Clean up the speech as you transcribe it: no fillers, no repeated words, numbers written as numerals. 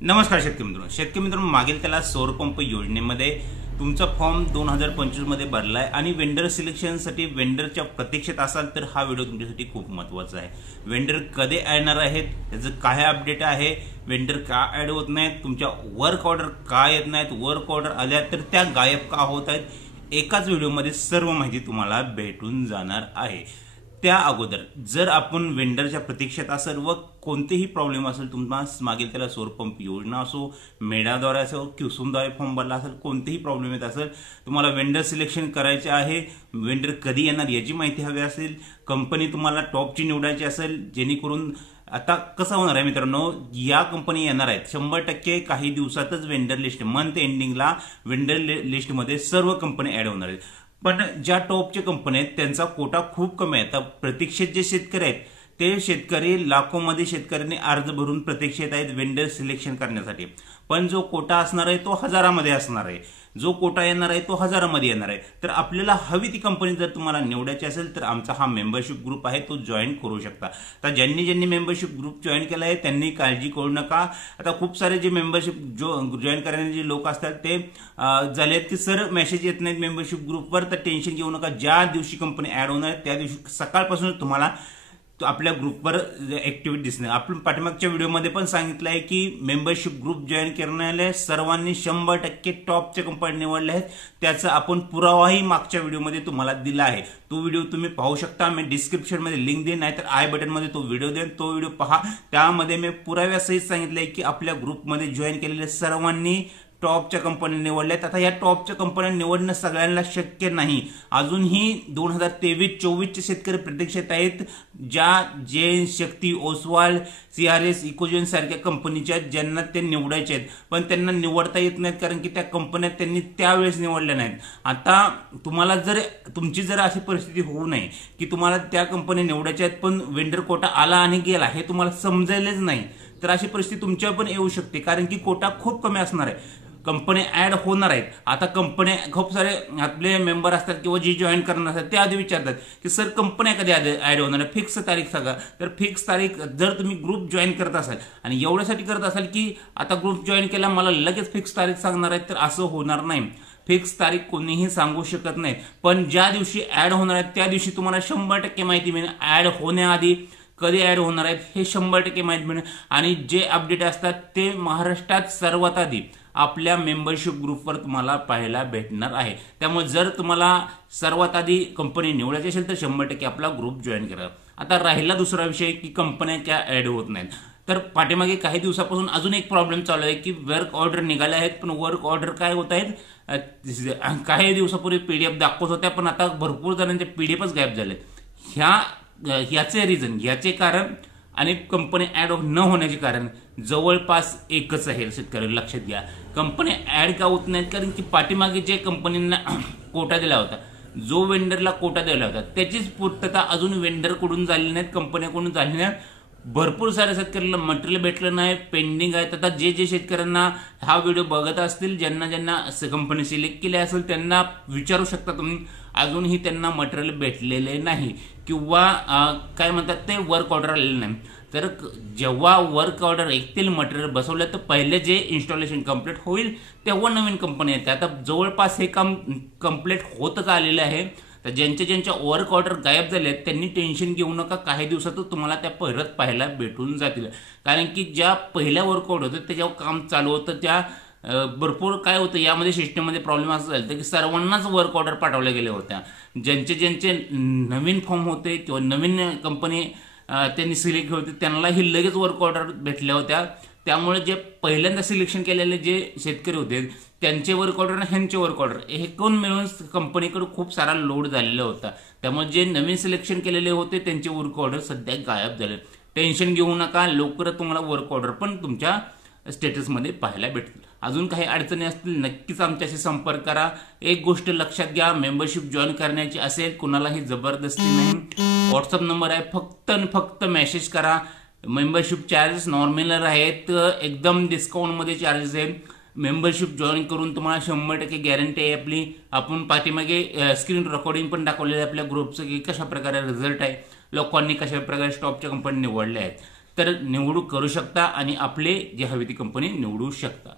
नमस्कार शेतकरी मित्रांनो, मागील त्याला सौर पंप योजनेमध्ये तुमचा फॉर्म 2025 मध्ये भरलाय आणि वेंडर सिलेक्शनसाठी वेंडरच्या प्रतीक्षेत असाल तर हा व्हिडिओ तुमच्यासाठी खूप महत्त्वाचा आहे। वेंडर कधी येणार आहेत, त्याचं काय अपडेट आहे, वेंडर का ऍड होत नाहीत, तुमच्या वर्क ऑर्डर का येत नाहीत, वर्क ऑर्डर आल्या तर त्या गायब का होत आहेत, एकाच व्हिडिओमध्ये सर्व माहिती तुम्हाला भेटून जाणार आहे। त्या अगोदर जर आपण वेंडरच्या प्रतीक्षेत असेल व कोणतेही प्रॉब्लेम असेल, तुम्हाला मागील त्याला सौर पंप योजना असो, मेडाद्वारे असो, क्युसुमद्वारे फॉर्म भरला असेल, कोणतेही प्रॉब्लेम येत असेल, तुम्हाला वेंडर सिलेक्शन करायचे आहे, वेंडर कधी येणार याची माहिती हवी असेल, कंपनी तुम्हाला टॉपची निवडायची असेल, जेणेकरून आता कसं होणार आहे मित्रांनो, या कंपनी येणार आहेत 100%, काही दिवसातच वेंडर लिस्ट मंथ एंडिंगला वेंडर लिस्टमध्ये सर्व कंपनी ऍड होणार आहेत। पण ज्या टॉपच्या कंपनी आहेत त्यांचा कोटा खूप कमी आहे। आता प्रतीक्षेत जे शेतकरी आहेत ते शेतकरी लाखोमध्ये शेतकऱ्यांनी अर्ज भरून प्रतीक्षेत आहेत वेंडर सिलेक्शन करण्यासाठी, पण जो कोटा असणार आहे तो हजारामध्ये असणार आहे, जो कोटा येणार आहे तो हजारामध्ये येणार आहे। तर आपल्याला हवी ती कंपनी जर तुम्हाला निवडायची असेल तर आमचा हा मेंबरशिप ग्रुप आहे तो जॉईन करू शकता। तर ज्यांनी मेंबरशिप ग्रुप जॉईन केला आहे त्यांनी काळजी करू नका। आता खूप सारे जे मेंबरशिप जॉईन करणारे जे लोक असतात ते झालेत की सर मेसेज येत नाहीत मेंबरशिप ग्रुपवर, तर टेन्शन घेऊ नका। ज्या दिवशी कंपनी ऍड होणार त्या दिवशी सकाळपासून तुम्हाला आपल्या ग्रुपवर ऍक्टिव्हिटी दिसणार। आपण पाठीमागच्या व्हिडिओमध्ये पण सांगितलं आहे की मेंबरशिप ग्रुप जॉईन करणारे सर्वांनी 100% टॉपच्या कंपनी निवडल्या आहेत, त्याचा आपण पुरावाही मागच्या व्हिडिओमध्ये तुम्हाला दिला आहे। तो व्हिडिओ तुम्ही पाहू शकता, मी डिस्क्रिप्शन मध्ये लिंक देईन, नाहीतर आय बटन मध्ये तो व्हिडिओ देईन, तो व्हिडिओ पहा। त्यामध्ये मी पुराव्यासहित सांगितलंय की आपल्या ग्रुपमध्ये जॉईन केलेल्या सर्वांनी टॉपच्या कंपन्या निवडल्यात। आता या टॉपच्या कंपन्या निवडणं सगळ्यांना शक्य नाही, अजूनही 2023-24 शेतकरी प्रतीक्षेत आहेत, ज्या जैन शक्ती, ओसवाल, CRS, इकोजेन सारख्या कंपनीच्या ज्यांना ते निवडायचे आहेत, पण त्यांना निवडता येत नाहीत कारण की त्या कंपन्या त्यांनी त्यावेळेस निवडल्या नाहीत। आता तुम्हाला तुमची जर अशी परिस्थिती होऊ नये की तुम्हाला त्या कंपनी निवडायच्या आहेत पण वेंडर कोटा आला आणि गेला हे तुम्हाला समजायलाच नाही, तर अशी परिस्थिती तुमच्यावर पण येऊ शकते कारण की कोटा खूप कमी असणार आहे, कंपनी ऍड होणार आहेत। आता कंपनी खूप सारे आपले मेंबर असतात किंवा जी जॉईन करणार असतात ते आधी विचारतात की सर कंपन्या कधी ऍड होणार आहे, फिक्स तारीख सांगा। तर फिक्स तारीख जर तुम्ही ग्रुप जॉईन करत असाल आणि एवढ्यासाठी करत असाल की आता ग्रुप जॉईन केला मला लगेच फिक्स तारीख सांगणार आहेत, तर असं होणार नाही। फिक्स तारीख कोणीही सांगू शकत नाही, पण ज्या दिवशी ऍड होणार आहेत त्या दिवशी तुम्हाला 100% माहिती मिळेल। ऍड होण्याआधी कधी ऍड होणार आहेत हे 100% माहिती मिळेल आणि जे अपडेट असतात ते महाराष्ट्रात सर्वात आधी आपल्या मेंबरशिप ग्रुपवर तुम्हाला पाहायला भेटणार आहे। त्यामुळे जर तुम्हाला सर्वात आधी कंपनी निवडायची असेल तर 100% आपला ग्रुप जॉईन करा। आता राहिला दुसरा विषय की कंपन्या क्या ऍड होत नाहीत, तर पाठीमागे काही दिवसापासून अजून एक प्रॉब्लेम चालू आहे की वर्क ऑर्डर निघाले आहेत पण वर्क ऑर्डर काय होत आहेत, काही दिवसापूर्वी PDF दाखवत होत्या पण आता भरपूर जणांचे PDFच गायब झालेत। ह्याचे रिझन, ह्याचे कारण आणि कंपनी ऍड न होण्याचे कारण जवळपास एकच आहे शेतकरी लक्षात घ्या। कंपनी ऍड का होत नाहीत कारण की पाठीमागे जे कंपनींना कोटा दिला होता, जो वेंडरला कोटा दिला होता त्याचीच पूर्तता अजून वेंडरकडून झाली नाहीत, कंपन्याकडून झाली नाही। भरपूर साऱ्या शेतकऱ्यांना मटेरियल भेटलं नाही, पेंडिंग आहेत। आता जे शेतकऱ्यांना हा व्हिडिओ बघत असतील, ज्यांना कंपनी सिलेक्ट केली असेल त्यांना विचारू शकता तुम्ही, अजूनही त्यांना मटेरियल भेटलेले नाही किंवा काय म्हणतात ते वर्क ऑर्डर आलेले नाही। तर जेव्हा वर्क ऑर्डर येतील, मटेरियल बसवलं तर पहिले जे इन्स्टॉलेशन कंप्लीट होईल तेव्हा नवीन कंपनी येते। आता जवळपास हे काम कंप्लीट होतच आलेलं आहे, तर ज्यांच्या वर्क ऑर्डर गायब झाले त्यांनी टेन्शन घेऊ नका, काही दिवसातच तुम्हाला त्या परत पाहायला भेटून जातील। कारण की ज्या पहिल्या वर्क ऑर्डर होतं त्याच्यावर काम चालू होतं, त्या भरपूर काय होतं यामध्ये सिस्टममध्ये प्रॉब्लेम असं झालं की सर्वांनाच वर्क ऑर्डर पाठवल्या गेल्या होत्या। ज्यांचे नवीन फॉर्म होते किंवा नवीन कंपनी त्यांनी सिलेक्ट होते त्यांनाही लगेच वर्क ऑर्डर भेटल्या होत्या। त्यामुळे जे पहिल्यांदा सिलेक्शन केलेले जे शेतकरी होते त्यांचे वर्क ऑर्डर आणि ह्यांचे वर्क ऑर्डर हे कोण मिळून कंपनीकडे खूप सारा लोड झालेला होता। त्यामुळे जे नवीन सिलेक्शन केलेले होते त्यांचे वर्क ऑर्डर सध्या गायब झाले। टेन्शन घेऊ नका, लवकरच तुम्हाला वर्क ऑर्डर पण तुमच्या स्टेटसमध्ये पाहायला भेटतील। अजून काही अडचणी असतील नक्कीच आमच्याशी संपर्क करा। एक गोष्ट लक्षात घ्या, मेंबरशिप जॉईन करण्याची असेल कुणालाही जबरदस्ती नाही, व्हॉट्सअप नंबर आहे, फक्त आणि फक्त मेसेज करा। मेंबरशिप चार्जेस नॉर्मल आहेत, एकदम डिस्काउंटमध्ये चार्जेस आहेत। मेंबरशिप जॉईन करून तुम्हाला 100% गॅरंटी आहे आपली। आपण पाठीमागे स्क्रीन रेकॉर्डिंग पण दाखवलेलं आहे आपल्या ग्रुपचं की कशा प्रकारे रिझल्ट आहे, लोकांनी कशा प्रकारे स्टॉकच्या कंपनी निवडल्या आहेत। तर निवडू करू शकता आणि आपले जे हवी ती कंपनी निवडू शकता.